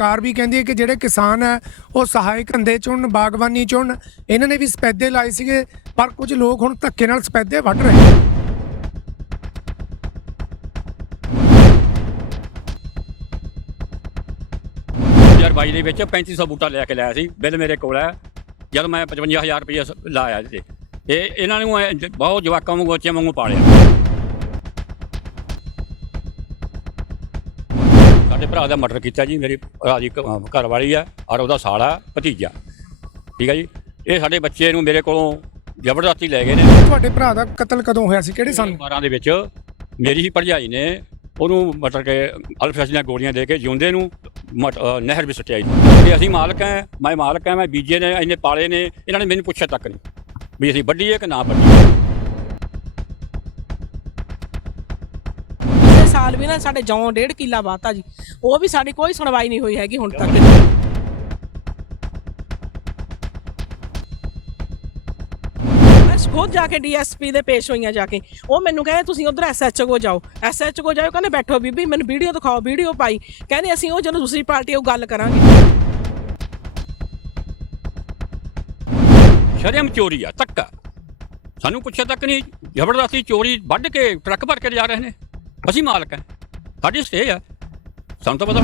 ਸਰਕਾਰ ਵੀ ਕਹਿੰਦੀ ਹੈ ਕਿ ਜਿਹੜੇ ਕਿਸਾਨ ਹੈ, ਉਹ ਸਹਾਇਕ ਧੰਦੇ ਚੁਣ ਬਾਗਬਾਨੀ ਚੁਣ ਇਹਨਾਂ ਨੇ ਵੀ ਸਪੈਦੇ ਲਾਏ ਸੀਗੇ, ਪਰ ਕੁਝ ਲੋਕ ਹੁਣ ਧੱਕੇ ਨਾਲ ਸਪੈਦੇ ਵੱਢ ਰਹੇ ਨੇ। ਬਾਈ ਦੇ ਵਿੱਚ 3500 ਬੂਟਾ ਲੈ ਕੇ ਲਾਇਆ ਸੀ, ਬਿੱਲ ਮੇਰੇ ਕੋਲ ਹੈ। ਜਦ ਮੈਂ 55000 ਰੁਪਏ ਲਾਇਆ ਇਹਦੇ ਤੇ ਇਹ ਇਹਨਾਂ ਨੂੰ ਬਹੁਤ ਜਵਾਕਾਂ ਵਾਂਗੂ ਬੱਚਿਆਂ ਵਾਂਗੂ ਪਾਲਿਆ। ਭਰਾ ਦਾ ਮਰਡਰ ਕੀਤਾ ਜੀ ਮੇਰੀ ਭਰਾ ਦੀ ਘਰ ਵਾਲੀ ਆ ਔਰ ਉਹਦਾ ਸਾਲਾ ਭਤੀਜਾ। ਠੀਕ ਹੈ ਜੀ? ਇਹ ਸਾਡੇ ਬੱਚੇ ਨੂੰ ਮੇਰੇ ਕੋਲੋਂ ਜ਼ਬਰਦਸਤੀ ਲੈ ਗਏ ਨੇ। ਤੁਹਾਡੇ ਭਰਾ ਦਾ ਕਤਲ ਕਦੋਂ ਹੋਇਆ ਸੀ? ਕਿਹੜੇ ਸਾਲ 12 ਦੇ ਵਿੱਚ ਮੇਰੀ ਹੀ ਭਰਜਾਈ ਨੇ ਉਹਨੂੰ ਮਤਲਬ ਕਿ ਅਲਫਰੈਸ਼ ਦੀਆਂ ਗੋਲੀਆਂ ਦੇ ਕੇ ਜਿਉਂਦੇ ਨੂੰ ਨਹਿਰ ਵਿੱਚ ਸੁੱਟਿਆ ਜੀ। ਤੇ ਅਸੀਂ ਮਾਲਕ ਹੈ ਮੈਂ ਮਾਲਕ ਹੈ ਮੈਂ ਬੀਜੇ ਨੇ ਇੰਨੇ ਪਾਲੇ ਨੇ ਇਹਨਾਂ ਨੇ ਮੈਨੂੰ ਪੁੱਛਿਆ ਤੱਕ ਨਹੀਂ। ਵੀ ਅਸੀਂ ਵੱਢੀਏ ਕਿ ਨਾ ਵੱਢੀਏ? ਸਾਲ ਵੀ ਨਾ ਸਾਡੇ ਜੌਂ ਡੇਢ ਕਿੱਲਾ ਵਾਤਾ ਜੀ, ਉਹ ਵੀ ਸਾਡੀ ਕੋਈ ਸੁਣਵਾਈ ਨਹੀਂ ਹੋਈ ਹੈਗੀ ਹੁਣ ਤੱਕ। ਖੁਦ ਜਾ ਕੇ ਡੀਐਸਪੀ ਦੇ ਪੇਸ਼ ਹੋਈਆਂ ਜਾ ਕੇ। ਉਹ ਮੈਨੂੰ ਕਹਿੰਦੇ, ਤੁਸੀਂ ਉਧਰ ਐਸਐਚਓ ਕੋ ਜਾਓ। ਐਸਐਚਓ ਕੋ ਜਾਓ ਕਹਿੰਦੇ, ਬੈਠੋ ਬੀਬੀ, ਮੈਨੂੰ ਵੀਡੀਓ ਦਿਖਾਓ, ਵੀਡੀਓ ਪਾਈ। ਕਹਿੰਦੇ, ਅਸੀਂ ਉਹ ਜਦੋਂ ਦੂਸਰੀ ਪਾਰਟੀ ਉਹ ਗੱਲ ਕਰਾਂਗੇ। ਸ਼ਰਮ ਚੋਰੀ ਆ ਤੱਕਾ ਸਾਨੂੰ ਪੁੱਛਿਆ ਤੱਕ ਨਹੀਂ, ਜ਼ਬਰਦਸਤੀ ਚੋਰੀ ਵੱਢ ਕੇ ਟਰੱਕ ਭਰ ਕੇ ਜਾ ਰਹੇ ਨੇ। ਅਸੀਂ ਮਾਲਕ ਹੈ। ਸਾਡੀ ਸਟੇ ਆ। ਸਾਨੂੰ ਤਾਂ ਪਤਾ।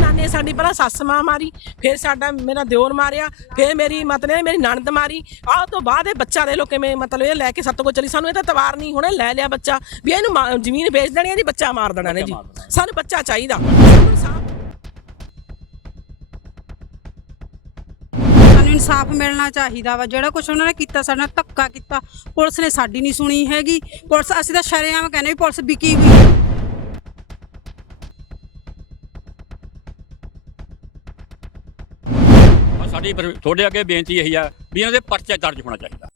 ਨਾਨੇ ਸਾਡੀ ਪਹਿਲਾਂ ਸੱਸ ਮਾਂ ਮਾਰੀ ਫਿਰ ਸਾਡਾ ਮੇਰਾ ਦਿਓਰ ਮਾਰਿਆ ਫਿਰ ਮੇਰੀ ਮਤਲਬ ਮੇਰੀ ਨਣਦ ਮਾਰੀ। ਆਹ ਤੋਂ ਬਾਅਦ ਇਹ ਬੱਚਾ ਦੇ ਲੋ ਕਿਵੇਂ ਮਤਲਬ ਇਹ ਲੈ ਕੇ ਸੱਤ ਕੋ ਚਲੀ। ਸਾਨੂੰ ਇਹ ਤਾਂ ਤਵਾਰ ਨਹੀਂ ਹੁਣੇ ਲੈ ਲਿਆ ਬੱਚਾ। ਵੀ ਇਹਨੂੰ ਮਾ- ਜ਼ਮੀਨ ਵੇਚ ਦੇਣੀ ਹੈ ਜੀ ਬੱਚਾ ਮਾਰ ਦੇਣਾ ਨੇ ਜੀ। ਸਾਨੂੰ ਬੱਚਾ ਚਾਹੀਦਾ। ਸਾਨੂੰ ਇਨਸਾਫ਼ ਇਨਸਾਫ ਮਿਲਣਾ ਚਾਹੀਦਾ ਵਾ। ਜਿਹੜਾ ਕੁਝ ਉਹਨਾਂ ਨੇ ਕੀਤਾ, ਸਾਡੇ ਨਾਲ ਧੱਕਾ ਕੀਤਾ, ਪੁਲਿਸ ਨੇ ਸਾਡੀ ਨਹੀਂ ਸੁਣੀ ਹੈਗੀ। ਪੁਲਿਸ, ਅਸੀਂ ਤਾਂ ਸ਼ਰੇਆਮ ਕਹਿੰਦੇ ਵੀ ਪੁਲਿਸ ਵਿਕੀ ਹੋਈ ਹੈ। ਸਾਡੀ ਪਰ, ਤੁਹਾਡੇ ਅੱਗੇ ਬੇਨਤੀ ਇਹੀ ਆ ਵੀ ਇਹਨਾਂ ਦੇ ਪਰਚਾ ਦਰਜ ਹੋਣਾ ਚਾਹੀਦਾ।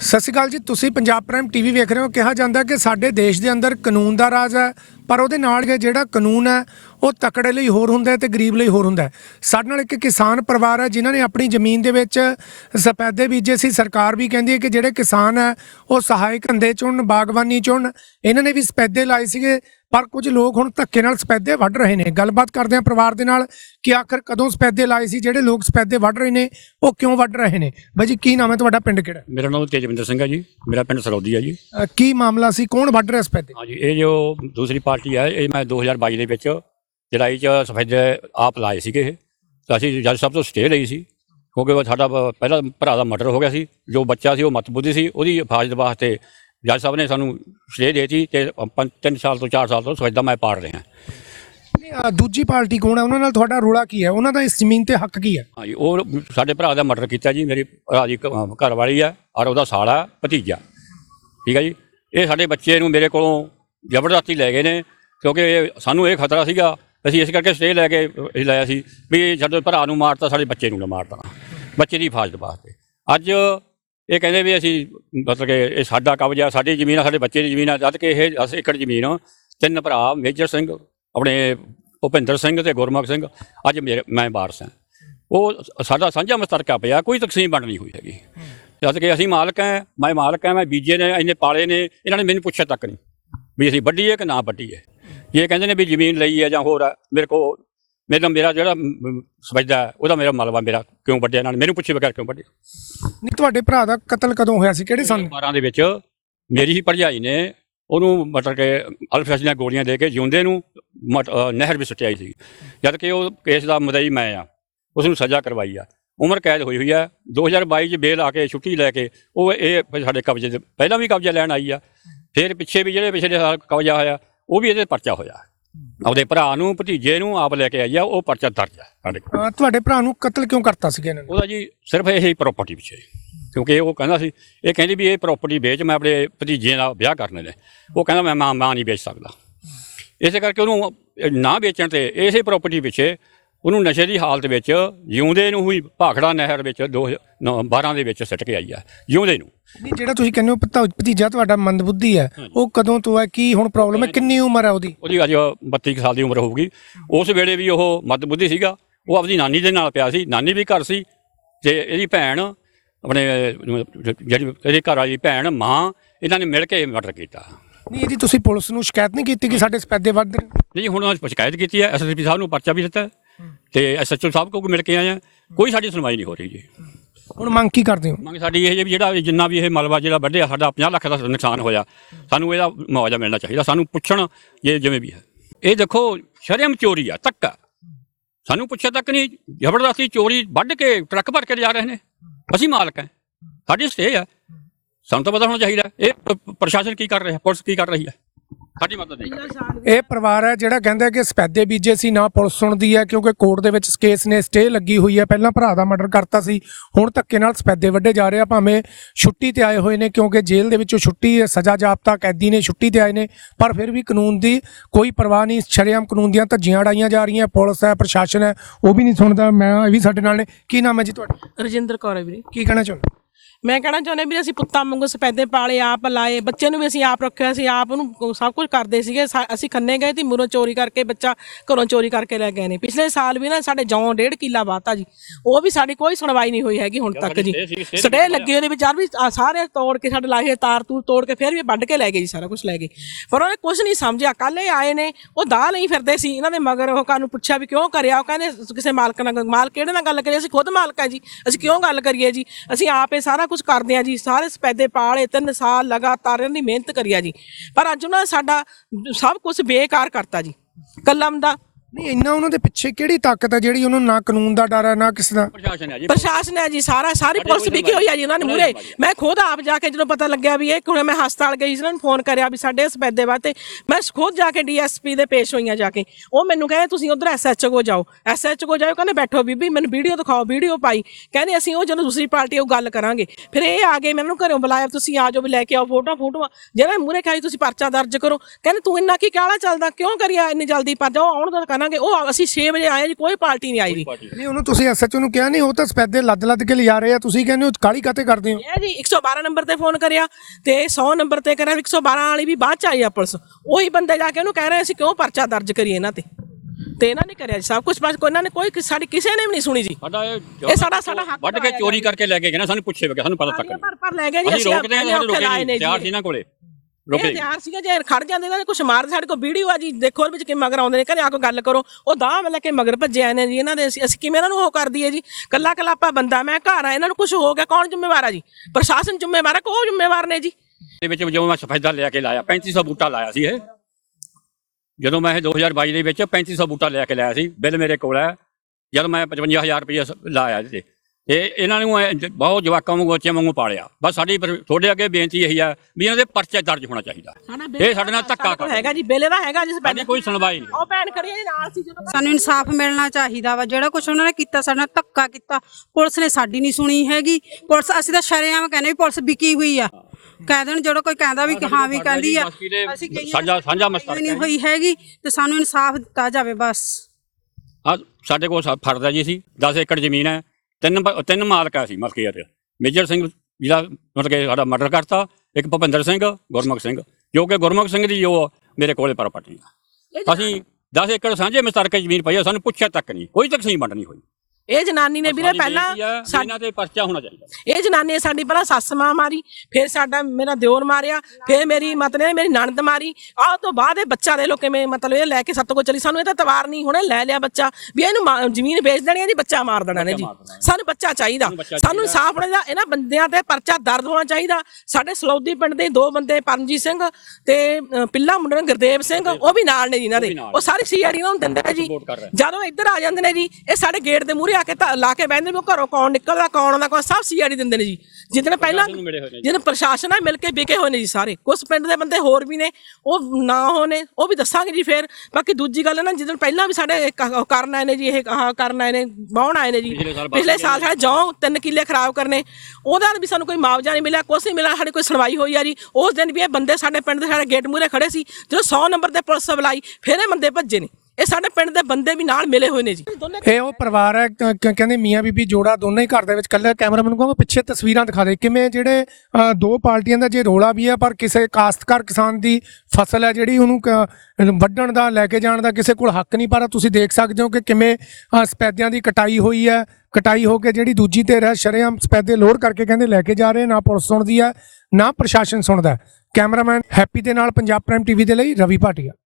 ਸਤਿ ਸ਼੍ਰੀ ਅਕਾਲ ਜੀ, ਤੁਸੀਂ ਪੰਜਾਬ ਪ੍ਰਾਈਮ ਟੀਵੀ ਵੇਖ ਰਹੇ ਹੋ। ਕਿਹਾ ਜਾਂਦਾ ਕਿ ਸਾਡੇ ਦੇਸ਼ ਦੇ ਅੰਦਰ ਕਾਨੂੰਨ ਦਾ ਰਾਜ ਹੈ, ਪਰ ਉਹਦੇ ਨਾਲ ਜਿਹੜਾ ਕਾਨੂੰਨ ਹੈ, ਉਹ ਤਕੜੇ ਲਈ ਹੋਰ ਹੁੰਦਾ ਹੈ ਤੇ ਗਰੀਬ ਲਈ ਹੋਰ ਹੁੰਦਾ ਸਾਡੇ ਨਾਲ ਇੱਕ ਕਿਸਾਨ ਪਰਿਵਾਰ ਹੈ, ਜਿਨ੍ਹਾਂ ਨੇ ਆਪਣੀ ਜ਼ਮੀਨ ਦੇ ਵਿੱਚ ਸਪੈਦੇ ਬੀਜੇ ਸੀ। ਸਰਕਾਰ ਵੀ ਕਹਿੰਦੀ ਹੈ ਕਿ ਜਿਹੜੇ ਕਿਸਾਨ ਹੈ, ਉਹ ਸਹਾਇਕ ਧੰਦੇ ਚੁਣ ਬਾਗਬਾਨੀ ਚੁਣਨ। ਇਹਨਾਂ ਨੇ ਵੀ ਸਪੈਦੇ ਲਾਏ ਸੀਗੇ। ਪਰ ਕੁਝ ਲੋਕ ਹੁਣ ਧੱਕੇ ਨਾਲ ਸਪੈਦੇ ਵੱਢ ਰਹੇ ਨੇ। ਗੱਲਬਾਤ ਕਰਦੇ ਹਾਂ ਪਰਿਵਾਰ ਦੇ ਨਾਲ ਕਿ ਆਖਰ ਕਦੋਂ ਸਪੈਦੇ ਲਾਏ ਸੀ ਜਿਹੜੇ ਲੋਕ ਸਪੈਦੇ ਵੱਢ ਰਹੇ ਨੇ ਉਹ ਕਿਉਂ ਵੱਢ ਰਹੇ ਨੇ? ਬਾਈ ਜੀ ਕੀ ਨਾਮ ਹੈ ਤੁਹਾਡਾ? ਪਿੰਡ ਕਿਹੜਾ? ਮੇਰਾ ਨਾਮ ਤੇਜਵਿੰਦਰ ਸਿੰਘ ਹੈ ਜੀ। ਮੇਰਾ ਪਿੰਡ ਸਰੌਦੀ ਹੈ ਜੀ। ਅ, ਕੀ ਮਾਮਲਾ ਸੀ? ਕੌਣ ਵੱਢ ਰਿਹਾ ਸਪੈਦੇ? ਹਾਂਜੀ ਇਹ ਜੋ ਦੂਸਰੀ ਪਾਰਟੀ ਹੈ ਇਹ ਮੈਂ 2022 ਦੇ ਵਿੱਚ ਜੁਲਾਈ ਚ ਸਫੈਦੇ ਆਪ ਲਾਏ ਸੀਗੇ ਇਹ। ਤਾਂ ਅਸੀਂ ਜੱਜ ਸਾਹਿਬ ਤੋਂ ਸਟੇ ਲਈ ਸੀ ਕਿਉਂਕਿ ਉਹ ਸਾਡਾ ਪ- ਪਹਿਲਾ ਭਰਾ ਦਾ ਮਰਡਰ ਹੋ ਗਿਆ ਸੀ। ਜੋ ਬੱਚਾ ਸੀ ਉਹ ਮਤਬੁੱਧੀ ਸੀ ਉਹਦੀ ਹਿਫਾਜ਼ਤ ਵਾਸਤੇ ਜੱਜ ਸਾਹਿਬ ਨੇ ਸਾਨੂੰ ਸਟੇ ਦੇਤੀ ਤੇ 3 ਸਾਲ ਤੋਂ 4 ਸਾਲ ਤੋਂ ਸਫੈਦਾ ਮੈਂ ਪਾੜ ਰਿਹਾ। ਅ, ਦੂਜੀ ਪਾਰਟੀ ਕੌਣ ਹੈ? ਉਹਨਾਂ ਨਾਲ ਤੁਹਾਡਾ ਰੋਲਾ ਕੀ ਹੈ? ਉਹਨਾਂ ਦਾ ਇਸ ਜ਼ਮੀਨ ਤੇ ਹੱਕ ਕੀ ਹੈ? ਹਾਂਜੀ ਉਹ ਸਾਡੇ ਭਰਾ ਦਾ ਮਰਡਰ ਕੀਤਾ ਜੀ ਮੇਰੀ ਭਰਾ ਦੀ ਘਰ ਵਾਲੀ ਆ ਔਰ ਉਹਦਾ ਸਾਲਾ ਭਤੀਜਾ। ਠੀਕ ਹੈ ਜੀ? ਇਹ ਸਾਡੇ ਬੱਚੇ ਨੂੰ ਮੇਰੇ ਕੋਲੋਂ ਜ਼ਬਰਦਸਤੀ ਲੈ ਗਏ ਨੇ ਕਿਉਂਕਿ ਇਹ- ਸਾਨੂੰ ਇਹ ਖਤਰਾ ਸੀਗਾ ਅਸੀਂ ਇਸ ਕਰਕੇ ਸਟੇ ਲੈ ਕੇ ਇਹ ਲਾਇਆ ਸੀ ਵੀ ਸਾਡੇ ਭਰਾ ਨੂੰ ਮਾਰਤਾ ਸਾਡੇ ਬੱਚੇ ਨੂੰ ਨਾ ਮਾਰਤਾ। ਬੱਚੇ ਦੀ ਹਿਫਾਜ਼ਤ ਵਾਸਤੇ। ਅੱਜ ਇਹ ਕਹਿੰਦੇ ਵੀ ਅਸੀਂ ਮਤਲਬ ਕਿ ਇਹ ਸਾਡਾ ਕਬਜ਼ਾ ਸਾਡੀ ਜ਼ਮੀਨ ਆ ਸਾਡੇ ਬੱਚੇ ਦੀ ਜ਼ਮੀਨ ਆ ਜਦ ਕਿ ਇਹ 10 ਏਕੜ ਜ਼ਮੀਨ ਤਿੰਨ ਭਰਾ ਮੇਜਰ ਸਿੰਘ ਆਪਣੇ ਭੁਪਿੰਦਰ ਸਿੰਘ ਤੇ ਗੁਰਮੁਖ ਸਿੰਘ। ਅੱਜ ਮੇਰੇ ਮੈਂ ਵਾਰਸ ਹਾਂ। ਉਹ ਸਾਡਾ ਸਾਂਝਾ ਮਸਤਰਕਾ ਪਿਆ ਕੋਈ ਤਕਸੀਮ ਬਣ ਨਹੀਂ ਹੋਈ ਹੈਗੀ। ਜਦ ਕਿ ਅਸੀਂ ਮਾਲਕ ਹੈ ਮੈਂ ਮਾਲਕ ਹੈ ਮੈਂ ਬੀਜੇ ਨੇ ਇੰਨੇ ਪਾਲੇ ਨੇ ਇਹਨਾਂ ਨੇ ਮੈਨੂੰ ਪੁੱਛਿਆ ਤੱਕ ਨਹੀਂ ਵੀ ਅਸੀਂ ਵੱਢੀਏ ਕਿ ਨਾ ਵੱਢੀਏ। ਇਹ ਕਹਿੰਦੇ ਨੇ ਵੀ ਜ਼ਮੀਨ ਲਈ ਹੈ ਜਾਂ ਹੋਰ ਆ, ਮੇਰੇ ਕੋਲ ਮੇਰਾ ਮੇਰਾ ਜਿਹੜਾ ਸਵਜਦਾ ਉਹਦਾ ਮੇਰਾ ਮਲਬਾ ਮੇਰਾ ਕਿਉਂ ਵੱਢਿਆ ਇਹਨਾਂ ਨੇ? ਮੈਨੂੰ ਪੁੱਛੇ ਬਗੈਰ ਕਿਉਂ ਵੱਢਿਆ? ਨਹੀਂ ਤੁਹਾਡੇ ਭਰਾ ਦਾ ਕਤਲ ਕਦੋਂ ਹੋਇਆ ਸੀ? ਕਿਹੜੇ ਸਾਲ? 12 ਦੇ ਵਿੱਚ ਮੇਰੀ ਹੀ ਭਰਜਾਈ ਨੇ ਉਹਨੂੰ ਮਤਲਬ ਕਿ ਅਲਫਰੈਸ਼ ਦੀਆਂ ਗੋਲੀਆਂ ਦੇ ਕੇ ਜਿਉਂਦੇ ਨੂੰ ਨਹਿਰ ਵਿੱਚ ਸੁੱਟਿਆ ਸੀ। ਜਦ ਕਿ ਉਹ ਕੇਸ ਦਾ ਮੁਦਈ ਮੈਂ ਆ। ਉਸ ਨੂੰ ਸਜ਼ਾ ਕਰਵਾਈ ਆ। ਉਮਰ ਕੈਦ ਹੋਈ ਹੋਈ ਆ। 2022 ਚ ਬੇਲ ਆ ਕੇ ਛੁੱਟੀ ਲੈ ਕੇ ਉਹ ਇਹ ਸਾਡੇ ਕਬਜ਼ੇ ਦੇ ਪਹਿਲਾਂ ਵੀ ਕਬਜ਼ਾ ਲੈਣ ਆਈ ਆ। ਫਿਰ ਪਿੱਛੇ ਵੀ ਜਿਹੜੇ ਪਿਛਲੇ ਸਾਲ ਕਬਜ਼ਾ ਹੋਇਆ ਉਹ ਵੀ ਇਹਦੇ ਪਰਚਾ ਹੋਇਆ। ਆਪਦੇ ਭਰਾ ਨੂੰ ਭਤੀਜੇ ਨੂੰ ਆਪ ਲੈ ਕੇ ਆਈ ਆ ਉਹ ਪਰਚਾ ਦਰਜ ਆ। ਸਾਡੇ ਕੋਲ ਅ, ਤੁਹਾਡੇ ਭਰਾ ਨੂੰ ਕਤਲ ਕਿਉਂ ਕਰਤਾ ਸੀ ਇਹਨਾਂ ਨੇ? ਉਹਦਾ ਜੀ ਸਿਰਫ ਇਹ ਹੀ ਪ੍ਰਾਪਰਟੀ ਪਿੱਛੇ ਕਿਉਂਕਿ ਉਹ ਕਹਿੰਦਾ ਸੀ ਇਹ ਕਹਿੰਦੀ ਵੀ ਇਹ ਪ੍ਰਾਪਰਟੀ ਵੇਚ ਮੈਂ ਆਪਣੇ ਭਤੀਜੇ ਦਾ ਵਿਆਹ ਕਰਨੇ ਨੇ। ਉਹ ਕਹਿੰਦਾ ਮੈਂ ਮਾਂ ਮਾਂ ਨਹੀਂ ਵੇਚ ਸਕਦਾ। ਇਸੇ ਕਰਕੇ ਉਹਨੂੰ ਨਾ ਵੇਚਣ ਤੇ ਇਸੇ ਪ੍ਰਾਪਰਟੀ ਪਿੱਛੇ ਉਹਨੂੰ ਨਸ਼ੇ ਦੀ ਹਾਲਤ ਵਿੱਚ ਜਿਉਂਦੇ ਨੂੰ ਹੀ ਭਾਖੜਾ ਨਹਿਰ ਵਿੱਚ 2012 ਦੇ ਵਿੱਚ ਸਿੱਟ ਕੇ ਆਈ ਆ ਜਿਉਂਦੇ ਨੂੰ। ਨਹੀਂ ਜਿਹੜਾ ਤੁਸੀਂ ਕਹਿੰਦੇ ਹੋ ਭਤਾ- ਭਤੀਜਾ ਤੁਹਾਡਾ ਮੰਦਬੁੱਧੀ ਹੈ ਉਹ ਕਦੋਂ ਤੋਂ ਹੈ? ਕੀ ਹੁਣ ਪ੍ਰੋਬਲਮ ਹੈ? ਕਿੰਨੀ ਉਮਰ ਹੈ ਉਹਦੀ? ਉਹਦੀ ਅੱਜ 32 ਕੁ ਸਾਲ ਦੀ ਉਮਰ ਹੋਊਗੀ। ਉਸ ਵੇਲੇ ਵੀ ਉਹ ਮੱਦਬੁੱਧੀ ਸੀਗਾ। ਉਹ ਆਪਣੀ ਨਾਨੀ ਦੇ ਨਾਲ ਪਿਆ ਸੀ। ਨਾਨੀ ਵੀ ਘਰ ਸੀ ਤੇ ਇਹਦੀ ਭੈਣ ਆਪਣੇ ਅਹ, ਜਿਹੜੀ ਇਹਦੀ ਘਰ ਵਾਲੀ ਭੈਣ ਮਾਂ ਇਹਨਾਂ ਨੇ ਮਿਲ ਕੇ ਮਰਡਰ ਕੀਤਾ। ਨਹੀਂ ਇਹਦੀ ਤੁਸੀਂ ਪੁਲਿਸ ਨੂੰ ਸ਼ਿਕਾਇਤ ਨਹੀਂ ਕੀਤੀ ਕਿ ਸਾਡੇ ਸਪੈਦੇ ਵੱਧ ਰਹੇ? ਨੇ? ਜੀ ਹੁਣ ਅਸੀਂ ਸ਼ਿਕਾਇਤ ਕੀਤੀ ਹੈ। ਐਸਐਸਪੀ ਸਾਹਿਬ ਨੂੰ ਪਰਚਾ ਵੀ ਦਿੱਤਾ ਹੈ। ਤੇ ਐਸਐਚਓ ਸਾਹਿਬ ਕੋਲ ਮਿਲ ਕੇ ਆਏ ਆ। ਕੋਈ ਸਾਡੀ ਸੁਣਵਾਈ ਨਹੀਂ ਹੋ ਰਹੀ ਜੀ। ਹੁਣ ਮੰਗ ਕੀ ਕਰਦੇ ਹੋ? ਮੰਗ ਸਾਡੀ ਇਹ ਹੈ ਵੀ ਜਿਹੜਾ ਜਿੰਨਾ ਵੀ ਇਹ ਮਲਬਾ ਜਿਹੜਾ ਵੱਢਿਆ ਸਾਡਾ 50 ਲੱਖ ਦਾ ਨੁਕਸਾਨ ਹੋਇਆ। ਸਾਨੂੰ ਇਹਦਾ ਮੁਆਵਜ਼ਾ ਮਿਲਣਾ ਚਾਹੀਦਾ। ਸਾਨੂੰ ਪੁੱਛਣ ਜੇ ਜਿਵੇਂ ਵੀ ਹੈ। ਇਹ ਦੇਖੋ ਸ਼ਰਮ ਚੋਰੀ ਆ ਧੱਕਾ। ਸਾਨੂੰ ਪੁੱਛਿਆ ਤੱਕ ਨਹੀਂ ਜ਼ਬਰਦਸਤੀ ਚੋਰੀ ਵੱਢ ਕੇ ਟਰੱਕ ਭਰ ਕੇ ਲਿਜਾ ਰਹੇ ਨੇ। ਅਸੀਂ ਮਾਲਕ ਹੈ। ਸਾਡੀ ਸਟੇ ਹੈ ਸਾਨੂੰ ਤਾਂ ਪਤਾ ਹੋਣਾ ਚਾਹੀਦਾ। ਇਹ ਪ੍ਰਸ਼ਾਸਨ ਕੀ ਕਰ ਰਿਹਾ? ਪੁਲਿਸ ਕੀ ਕਰ ਰਹੀ ਹੈ? ਸਾਡੀ ਮਦਦ ਨਹੀਂ ਕਰ ਰਹੀ ਇਹ ਪਰਿਵਾਰ ਹੈ ਜਿਹੜਾ ਕਹਿੰਦਾ ਕਿ ਸਪੈਦੇ ਬੀਜੇ ਸੀ ਨਾ ਪੁਲਿਸ ਸੁਣਦੀ ਹੈ ਕਿਉਂਕਿ ਕੋਰਟ ਦੇ ਵਿੱਚ ਕੇਸ ਨੇ ਸਟੇ ਲੱਗੀ ਹੋਈ ਹੈ। ਪਹਿਲਾਂ ਭਰਾ ਦਾ ਮਰਡਰ ਕਰਤਾ ਸੀ ਹੁਣ ਧੱਕੇ ਨਾਲ ਸਪੈਦੇ ਵੱਡੇ ਜਾ ਰਹੇ ਆ। ਭਾਵੇਂ ਛੁੱਟੀ ਤੇ ਆਏ ਹੋਏ ਨੇ ਕਿਉਂਕਿ ਜੇਲ੍ਹ ਦੇ ਵਿੱਚੋਂ ਛੁੱਟੀ ਹੈ, ਸਜ਼ਾ ਜਾਬਤਾ ਕੈਦੀ ਨੇ ਛੁੱਟੀ ਤੇ ਆਏ ਨੇ ਪਰ ਫਿਰ ਵੀ ਕਾਨੂੰਨ ਦੀ ਕੋਈ ਪਰਵਾਹ ਨਹੀਂ। ਸ਼ਰੇਆਮ ਕਾਨੂੰਨ ਦੀਆਂ ਧੱਜੀਆਂ ਉਡਾਈਆਂ ਜਾ ਰਹੀਆਂ ਪੁਲਿਸ ਹੈ ਪ੍ਰਸ਼ਾਸਨ ਹੈ ਉਹ ਵੀ ਨਹੀਂ ਸੁਣਦਾ। ਮੈਂ ਇਹ ਵੀ ਸਾਡੇ ਨਾਲ ਨੇ। ਕੀ ਨਾਮ ਹੈ ਜੀ ਤੁਹਾਡਾ? ਰਜਿੰਦਰ ਕੌਰ ਹੈ ਵੀਰੇ। ਕੀ ਕਹਿਣਾ ਚਾਹੁੰਦੇ ਮੈਂ ਕਹਿਣਾ ਚਾਹੁੰਦੇ ਵੀ ਅਸੀਂ ਪੁੱਤਾਂ ਵਾਂਗੂ ਸਪੈਦੇ ਪਾਲੇ ਆਪ ਲਾਏ ਬੱਚੇ ਨੂੰ ਵੀ ਅਸੀਂ ਆਪ ਰੱਖਿਆ ਸੀ ਆਪ ਉਹਨੂੰ ਸਭ ਕੁਝ ਕਰਦੇ ਸੀਗੇ ਅਸੀਂ ਖੰਨੇ ਗਏ ਤੇ ਮੂਰੋਂ ਚੋਰੀ ਕਰਕੇ ਬੱਚਾ ਘਰੋਂ ਚੋਰੀ ਕਰਕੇ ਲੈ ਗਏ ਨੇ। ਪਿਛਲੇ ਸਾਲ ਵੀ ਨਾ ਸਾਡੇ ਜੌਂ ਡੇਢ ਕਿੱਲਾ ਵਾਤਾ ਜੀ ਉਹ ਵੀ ਸਾਡੀ ਕੋਈ ਸੁਣਵਾਈ ਨਹੀਂ ਹੋਈ ਹੈਗੀ ਹੁਣ ਤੱਕ ਜੀ। ਸਟੇ ਲੱਗੇ ਉਹਦੇ ਵਿਚਾਰ ਵੀ ਸਾਰੇ ਤੋੜ ਕੇ ਸਾਡੇ ਲਾਹੇ ਤਾਰ ਤੂਰ ਤੋੜ ਕੇ ਫਿਰ ਵੀ ਵੱਢ ਕੇ ਲੈ ਗਏ ਜੀ ਸਾਰਾ ਕੁਝ ਲੈ ਗਏ। ਪਰ ਉਹਨੇ ਕੁਝ ਨਹੀਂ ਸਮਝਿਆ ਕੱਲ ਇਹ ਆਏ ਨੇ ਉਹ ਦਾਹ ਲਈ ਫਿਰਦੇ ਸੀ ਇਹਨਾਂ ਦੇ ਮਗਰ ਉਹ ਕਾਨੂੰ ਪੁੱਛਿਆ ਵੀ ਕਿਉਂ ਕਰਿਆ ਉਹ ਕਹਿੰਦੇ ਕਿਸੇ ਮਾਲਕ ਨਾਲ ਮਾਲਕ ਕਿਹੜੇ ਨਾਲ ਗੱਲ ਕਰੀਏ ਅਸੀਂ ਖੁਦ ਮਾਲਕ ਹੈ ਜੀ ਅਸੀਂ ਕਿਉਂ ਗੱਲ ਕਰੀਏ ਜੀ ਅਸੀਂ ਆਪੇ ਸਾਰਾ ਕੁਝ ਕਰਦੇ ਆ ਜੀ, ਸਾਰੇ ਸਪੈਦੇ ਪਾਲੇ, ਤਿੰਨ ਸਾਲ ਲਗਾਤਾਰ ਇਹਨਾਂ ਦੀ ਮਿਹਨਤ ਕਰੀ ਆ ਜੀ। ਪਰ ਅੱਜ ਉਹਨਾਂ ਨੇ ਸਾਡਾ ਸਭ ਕੁਝ ਬੇਕਾਰ ਕਰਤਾ ਜੀ। ਕਲਮ ਦਾ ਨਹੀਂ ਇੰਨਾ ਉਹਨਾਂ ਦੇ ਪਿੱਛੇ ਕਿਹੜੀ ਤਾਕਤ ਹੈ ਜਿਹੜੀ ਉਹਨਾਂ ਨੂੰ ਕਾਨੂੰਨ ਦਾ ਡਰ ਹੈ ਨਾ ਕਿਸੇ ਦਾ? ਪ੍ਰਸ਼ਾਸਨ ਹੈ ਜੀ। ਪ੍ਰਸ਼ਾਸਨ ਹੈ ਜੀ ਸਾਰਾ ਸਾਰੀ ਪੁਲਿਸ ਵਿਕੀ ਹੋਈ ਹੈ ਜੀ ਉਹਨਾਂ ਨੇ ਮੂਰੇ ਮੈਂ ਖੁਦ ਆਪ ਜਾ ਕੇ ਜਦੋਂ ਪਤਾ ਲੱਗਿਆ ਵੀ ਇਹ ਹੁਣ ਮੈਂ ਹਸਪਤਾਲ ਗਈ ਸੀ ਉਹਨਾਂ ਨੂੰ ਫੋਨ ਕਰਿਆ ਵੀ ਸਾਡੇ ਸਪੈਦੇ ਵਾਸਤੇ। ਮੈਂ ਖੁਦ ਜਾ ਕੇ ਡੀਐਸਪੀ ਦੇ ਪੇਸ਼ ਹੋਈਆਂ ਜਾ ਕੇ। ਉਹ ਮੈਨੂੰ ਕਹਿੰਦੇ ਤੁਸੀਂ ਉਧਰ ਐਸਐਚਓ ਕੋ ਜਾਓ। ਐਸਐਚਓ ਕੋ ਜਾਓ ਕਹਿੰਦੇ ਬੈਠੋ ਬੀਬੀ ਮੈਨੂੰ ਵੀਡੀਓ ਦਿਖਾਓ ਵੀਡੀਓ ਪਾਈ। ਕਹਿੰਦੇ ਅਸੀਂ ਉਹ ਜਦੋਂ ਦੂਸਰੀ ਪਾਰਟੀ ਉਹ ਗੱਲ ਕਰਾਂਗੇ। ਫਿਰ ਇਹ ਆ ਗਏ ਮੈਨੂੰ ਘਰੋਂ ਬੁਲਾਇਆ ਤੁਸੀਂ ਆ ਜਾਓ ਵੀ ਲੈ ਕੇ ਆਓ ਫੋਟੋ ਫੋਟੋਆਂ। ਜਿਹੜਾ ਮੂਰੇ ਖਾਈ ਤੁਸੀਂ ਪਰਚਾ ਦਰਜ ਕਰੋ। ਕਹਿੰਦੇ ਤੂੰ ਇੰਨਾ ਕੀ ਕਾਲਾ ਚੱਲਦਾ? ਕਿਉਂ ਕਰਿਆ ਇੰਨੀ ਜਲਦੀ ਪਰਚਾ? ਉਹ ਆਉਣ ਦਾ ਕਰਾਂਗੇ। ਉਹ ਅਸੀਂ 6 ਵਜੇ ਆਏ ਜੀ ਕੋਈ ਪਾਰਟੀ ਨਹੀਂ ਆਈ ਜੀ। ਨਹੀਂ। ਉਹਨੂੰ ਤੁਸੀਂ ਐਸਐਚਓ ਨੂੰ ਕਿਹਾ ਨਹੀਂ ਉਹ ਤਾਂ ਸਪੈਦੇ ਲੱਦ ਲੱਦ ਕੇ ਲਿਜਾ ਰਹੇ ਆ। ਤੁਸੀਂ ਕਹਿੰਦੇ ਹੋ ਕਾਲੀ ਕਾਤੇ ਕਰਦੇ ਹੋ? ਇਹ ਜੀ 112 ਨੰਬਰ ਤੇ ਫੋਨ ਕਰਿਆ ਤੇ 100 ਨੰਬਰ ਤੇ ਕਰਿਆ 112 ਵਾਲੀ ਵੀ ਬਾਅਦ ਚ ਆਈ ਆ ਪੁਲਿਸ। ਉਹੀ ਬੰਦੇ ਜਾ ਕੇ ਉਹਨੂੰ ਕਹਿ ਰਹੇ ਸੀ ਕਿਉਂ ਪਰਚਾ ਦਰਜ ਕਰੀਏ ਇਹਨਾਂ ਤੇ? ਤੇ ਇਹਨਾਂ ਨੇ ਕਰਿਆ ਜੀ ਸਭ ਕੁਝ ਬਸ ਕੋਈ ਇਹਨਾਂ ਨੇ ਕੋਈ ਸਾਡੀ ਕਿਸੇ ਨੇ ਵੀ ਨਹੀਂ ਸੁਣੀ ਜੀ। ਸਾਡਾ ਇਹ ਸਾਡਾ ਸਾਡਾ ਹੱਕ ਵੱਢ ਕੇ ਚੋਰੀ ਕਰਕੇ ਲੈ ਕੇ ਗਏ ਨਾ ਸਾਨੂੰ ਪੁੱਛੇ ਬਗੇ ਸਾਨੂੰ ਪਤਾ ਤੱਕ ਪਰ ਪਰ ਲੈ ਗਏ ਜੀ ਅਸੀਂ ਰੋਕਦੇ ਹਾਂ ਰੋਕੇ ਨੇ। ਨਹੀਂ ਤਿਆਰ ਸੀ ਇਹਨਾਂ ਕੋਲੇ। ਇਹ ਤਿਆਰ ਸੀਗਾ ਜੇ ਖੜ ਜਾਂਦੇ ਨੇ ਕੁਝ ਮਾਰ ਸਾਡੇ ਕੋਲ ਵੀਡੀਓ ਆ ਜੀ ਦੇਖੋ ਉਹਦੇ ਵਿੱਚ ਕਿ ਮਗਰ ਆਉਂਦੇ ਨੇ ਘਰੇ ਆ ਕੇ ਗੱਲ ਕਰੋ। ਉਹ ਦਾਹ ਲੈ ਕੇ ਮਗਰ ਭੱਜੇ ਆਏ ਨੇ ਜੀ ਇਹਨਾਂ ਦੇ ਅਸੀਂ ਅਸੀਂ ਕਿਵੇਂ ਇਹਨਾਂ ਨੂੰ ਉਹ ਕਰ ਦਈਏ ਜੀ? ਕੱਲਾ ਕੱਲਾ ਆਪਾਂ ਬੰਦਾ ਮੈਂ ਘਰ ਆ ਇਹਨਾਂ ਨੂੰ ਕੁਝ ਹੋ ਗਿਆ ਕੌਣ ਜ਼ਿੰਮੇਵਾਰ ਆ ਜੀ? ਪ੍ਰਸ਼ਾਸਨ ਜ਼ਿੰਮੇਵਾਰ ਹੈ ਕੋਈ ਜ਼ਿੰਮੇਵਾਰ ਨੇ ਜੀ? ਦੇ ਵਿੱਚ ਜਦੋਂ ਮੈਂ ਸਫੈਦਾ ਲਿਆ ਕੇ ਲਾਇਆ 3500 ਬੂਟਾ ਲਾਇਆ ਸੀ ਇਹ। ਜਦੋਂ ਮੈਂ ਇਹ 2022 ਦੇ ਵਿੱਚ 3500 ਬੂਟਾ ਲਿਆ ਕੇ ਲਾਇਆ ਸੀ ਬਿੱਲ ਮੇਰੇ ਕੋਲ ਹੈ ਜਦ ਮੈਂ 55000 ਰੁਪਏ ਲਾਇਆ ਇਹਦੇ ਤੇ ਇਹਨਾਂ ਨੂੰ ਐਂ ਜ- ਬਹੁਤ ਜਵਾਕਾਂ ਵਾਂਗੂ ਬੱਚਿਆਂ ਵਾਂਗੂ ਪਾਲਿਆ। ਬਸ ਸਾਡੀ ਪਰ- ਤੁਹਾਡੇ ਅੱਗੇ ਬੇਨਤੀ ਇਹੀ ਆ ਵੀ ਇਹਨਾਂ ਦੇ ਪਰਚੇ ਦਰਜ ਹੋਣਾ ਚਾਹੀਦਾ। ਇਹ ਸਾਡੇ ਨਾਲ ਧੱਕਾ ਕਰ ਹੈਗਾ ਜੀ ਬੇਲੇ ਦਾ ਹੈਗਾ ਜਿਸ ਸਾਡੀ ਕੋਈ ਸੁਣਵਾਈ ਨਹੀਂ। ਉਹ ਭੈਣ ਖੜੀ ਜੀ ਨਾਲ ਸੀ ਜਦੋਂ ਸਾਨੂੰ ਇਨਸਾਫ ਮਿਲਣਾ ਚਾਹੀਦਾ ਵਾ ਜਿਹੜਾ ਕੁਝ ਉਹਨਾਂ ਨੇ ਕੀਤਾ ਸਾਡੇ ਨਾਲ ਧੱਕਾ ਕੀਤਾ ਪੁਲਿਸ ਨੇ ਸਾਡੀ ਨਹੀਂ ਸੁਣੀ ਹੈਗੀ। ਪੁਲਿਸ ਅਸੀਂ ਤਾਂ ਸ਼ਰੇਆਮ ਕਹਿੰਦੇ ਵੀ ਪੁਲਿਸ ਵਿਕੀ ਹੋਈ ਆ। ਕਹਿ ਦੇਣ ਜਿਹੜਾ ਕੋਈ ਕਹਿੰਦਾ ਵੀ ਕਿ ਹਾਂ ਵੀ ਕਹਿੰਦੀ ਆ ਅਸੀਂ ਕਹੀਏ ਸਾਂਝਾ ਸਾਂਝਾ ਮਸਤਕ ਨਹੀਂ ਹੋਈ ਹੈਗੀ ਤੇ ਸਾਨੂੰ ਇਨਸਾਫ ਦਿੱਤਾ ਜਾਵੇ ਬਸ। ਆ ਸਾਡੇ ਕੋਲ ਸਾ- ਫਰਦਾ ਜੀ ਸੀ 10 ਏਕੜ ਜ਼ਮੀਨ ਹੈ ਤਿੰਨ ਬ- ਤਿੰਨ ਮਾਲਕਾ ਸੀ ਮਲਕੀਅਤ। ਮੇਜਰ ਸਿੰਘ ਜਿਹੜਾ ਮਤਲਬ ਕਿ ਸਾਡਾ ਮਰਡਰ ਕਰਤਾ ਇੱਕ ਭੁਪਿੰਦਰ ਸਿੰਘ ਗੁਰਮੁਖ ਸਿੰਘ ਜੋ ਕਿ ਗੁਰਮੁਖ ਸਿੰਘ ਦੀ ਜੋ ਮੇਰੇ ਕੋਲੇ ਪ੍ਰਾਪਰਟੀ ਆ। ਅਸੀਂ 10 ਏਕੜ ਸਾਂਝੇ ਮਸਤਰਕੇ ਜ਼ਮੀਨ ਪਈ ਆ ਸਾਨੂੰ ਪੁੱਛਿਆ ਤੱਕ ਨਹੀਂ ਕੋਈ ਤਕਸੀਮ ਵੰਡ ਨਹੀਂ ਹੋਈ। ਇਹ ਜਨਾਨੀ ਨੇ ਵੀਰੇ ਪਹਿਲਾਂ ਇਹਨਾਂ ਤੇ ਪਰਚਾ ਹੋਣਾ ਚਾਹੀਦਾ। ਇਹ ਜਨਾਨੀ ਨੇ ਸਾਡੀ ਪਹਿਲਾਂ ਸੱਸ ਮਾਂ ਮਾਰੀ ਫਿਰ ਸਾਡਾ ਮੇਰਾ ਦਿਓਰ ਮਾਰਿਆ ਫਿਰ ਮੇਰੀ ਮਤਲਬ ਨੇ ਮੇਰੀ ਨਣਦ ਮਾਰੀ। ਆਹ ਤੋਂ ਬਾਅਦ ਇਹ ਬੱਚਾ ਦੇ ਲੋ ਕਿਵੇਂ ਮਤਲਬ ਇਹ ਲੈ ਕੇ ਸੱਤ ਕੋ ਚਲੀ। ਸਾਨੂੰ ਇਹ ਤਾਂ ਤਵਾਰ ਨਹੀਂ ਹੁਣੇ ਲੈ ਲਿਆ ਬੱਚਾ। ਵੀ ਇਹਨੂੰ ਮਾ- ਜ਼ਮੀਨ ਵੇਚ ਦੇਣੀ ਜੀ ਬੱਚਾ ਮਾਰ ਦੇਣਾ ਨੇ ਜੀ। ਸਾਨੂੰ ਬੱਚਾ ਚਾਹੀਦਾ। ਸਾਨੂੰ ਇਨਸਾਫ ਹੋਣਾ ਚਾਹੀਦਾ। ਇਹਨਾਂ ਬੰਦਿਆਂ ਤੇ ਪਰਚਾ ਦਰਜ ਹੋਣਾ ਚਾਹੀਦਾ। ਸਾਡੇ ਸਲੌਦੀ ਪਿੰਡ ਦੇ ਦੋ ਬੰਦੇ ਪਰਮਜੀਤ ਸਿੰਘ ਤੇ ਪਿੱਲਾ ਮੁੰਡੇ ਨੇ ਗੁਰਦੇਵ ਸਿੰਘ। ਉਹ ਵੀ ਨਾਲ ਨੇ ਜੀ ਇਹਨਾਂ ਦੇ। ਉਹ ਸਾਰੀ ਸੀਆਈਡੀ ਨੂੰ ਦਿੰਦੇ ਨੇ ਜੀ। ਜਦੋਂ ਇੱਧਰ ਆ ਜਾਂਦੇ ਨੇ ਜੀ ਇਹ ਸਾਡੇ ਗੇਟ ਦੇ ਮੂਹਰੇ ਆ ਕੇ ਤਾਂ ਲਾ ਕੇ ਬਹਿੰਦੇ ਨੇ ਉਹ ਘਰੋਂ ਕੌਣ ਨਿਕਲਦਾ ਕੌਣ ਆਉਂਦਾ ਕੌਣ ਸਭ ਸੀਆਈਡੀ ਦਿੰਦੇ ਨੇ ਜੀ। ਜਿੱਦਣ ਪਹਿਲਾਂ ਨੂੰ ਮਿਲੇ ਹੋਏ ਨੇ ਜੀ। ਜਿਹਨੇ ਪ੍ਰਸ਼ਾਸਨ ਨਾਲ ਮਿਲ ਕੇ ਵਿਕੇ ਹੋਏ ਨੇ ਜੀ ਸਾਰੇ। ਕੁਝ ਪਿੰਡ ਦੇ ਬੰਦੇ ਹੋਰ ਵੀ ਨੇ ਉਹ ਨਾ ਹੋਣੇ ਉਹ ਵੀ ਦੱਸਾਂਗੇ ਜੀ ਫੇਰ। ਬਾਕੀ ਦੂਜੀ ਗੱਲ ਨਾ ਜਿੱਦਣ ਪਹਿਲਾਂ ਵੀ ਸਾਡੇ ਇੱਕ ਉਹ ਕਰਨ ਆਏ ਨੇ ਜੀ ਇਹ ਆਹ ਕਰਨ ਆਏ ਨੇ ਬਾਉਣ ਆਏ ਨੇ ਜੀ। ਪਿਛਲੇ ਸਾਲ ਪਿਛਲੇ ਸਾਲ ਸਾਡੇ ਜੌਂ ਤਿੰਨ ਕਿੱਲੇ ਖਰਾਬ ਕਰਨੇ। ਉਹਦਾ ਵੀ ਸਾਨੂੰ ਕੋਈ ਮੁਆਵਜ਼ਾ ਨਹੀਂ ਮਿਲਿਆ ਕੁਛ ਨਹੀਂ ਮਿਲਿਆ ਸਾਡੀ ਕੋਈ ਸੁਣਵਾਈ ਹੋਈ ਆ ਜੀ। ਉਸ ਦਿਨ ਵੀ ਇਹ ਬੰਦੇ ਸਾਡੇ ਪਿੰਡ ਦੇ ਸਾਡੇ ਗੇਟ ਮੂਹਰੇ ਖੜੇ ਸੀ। ਜਦੋਂ 100 ਨੰਬਰ ਤੇ ਪੁਲਿਸ ਬੁਲਾਈ ਫਿਰ ਇਹ ਬੰਦੇ ਭੱਜੇ ਨੇ। ਇਹ ਸਾਡੇ ਪਿੰਡ ਦੇ ਬੰਦੇ ਵੀ ਨਾਲ ਮਿਲੇ ਹੋਏ ਨੇ ਜੀ। ਇਹ ਉਹ ਪਰਿਵਾਰ ਹੈ ਕ- ਕ- ਕਹਿੰਦੇ ਮੀਆਂ ਬੀਬੀ ਜੋੜਾ ਦੋਨੇ ਹੀ ਘਰ ਦੇ ਵਿੱਚ ਕੱਲੇ ਕੈਮਰਾਮੈਨ ਨੂੰ ਕਹਾਂਗਾ ਪਿੱਛੇ ਤਸਵੀਰਾਂ ਦਿਖਾ ਦੇ। ਕਿਵੇਂ ਜਿਹੜੇ ਅ, ਦੋ ਪਾਰਟੀਆਂ ਦਾ ਜੇ ਰੋਲਾ ਵੀ ਹੈ ਪਰ ਕਿਸੇ ਕਾਸ਼ਤਕਾਰ ਕਿਸਾਨ ਦੀ ਫਸਲ ਹੈ ਜਿਹੜੀ ਉਹਨੂੰ ਕ- ਵੱਢਣ ਦਾ ਲੈ ਕੇ ਜਾਣ ਦਾ ਕਿਸੇ ਕੋਲ ਹੱਕ ਨਹੀਂ ਪਰ ਤੁਸੀਂ ਦੇਖ ਸਕਦੇ ਹੋ ਕਿ ਕਿਵੇਂ ਅ, ਸਪੈਦਿਆਂ ਦੀ ਕਟਾਈ ਹੋਈ ਹੈ। ਕਟਾਈ ਹੋ ਕੇ ਜਿਹੜੀ ਦੂਜੀ ਧਿਰ ਹੈ ਸ਼ਰੇਆਮ ਸਪੈਦੇ ਲੋਡ ਕਰਕੇ ਕਹਿੰਦੇ ਲੈ ਕੇ ਜਾ ਰਹੇ ਨਾ ਪੁਲਿਸ ਸੁਣਦੀ ਹੈ ਨਾ ਪ੍ਰਸ਼ਾਸਨ ਸੁਣਦਾ ਹੈ। ਕੈਮਰਾਮੈਨ ਹੈਪੀ ਦੇ ਨਾਲ ਪੰਜਾਬ ਪ੍ਰਾਈਮ ਟੀਵੀ ਦੇ ਲਈ ਰਵੀ ਭਾਟੀਆ।